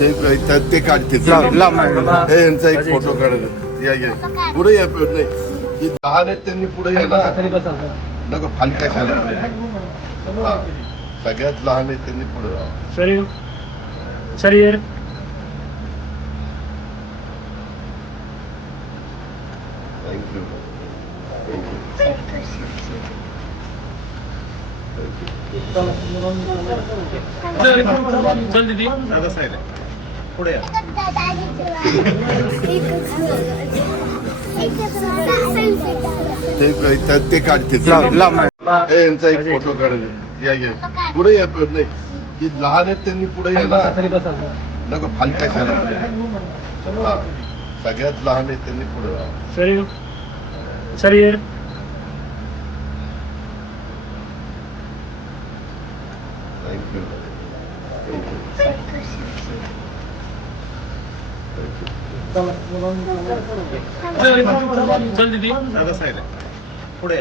ते काढतील हे यांचा एक फोटो काढायचा या पुढे या नाही जे लहान आहेत त्यांनी पुढे या ना नको हलक्या सगळ्यात लहान आहेत त्यांनी पुढे शरीर थँक्यू चल दीदी पुढे या ते काढतील हे यांचा एक फोटो काढायचा या पुढे या नाही जे लहान आहेत त्यांनी पुढे या ना नको हलक्या सगळ्यात लहान आहेत त्यांनी पुढे शरीर थँक्यू चल दीदी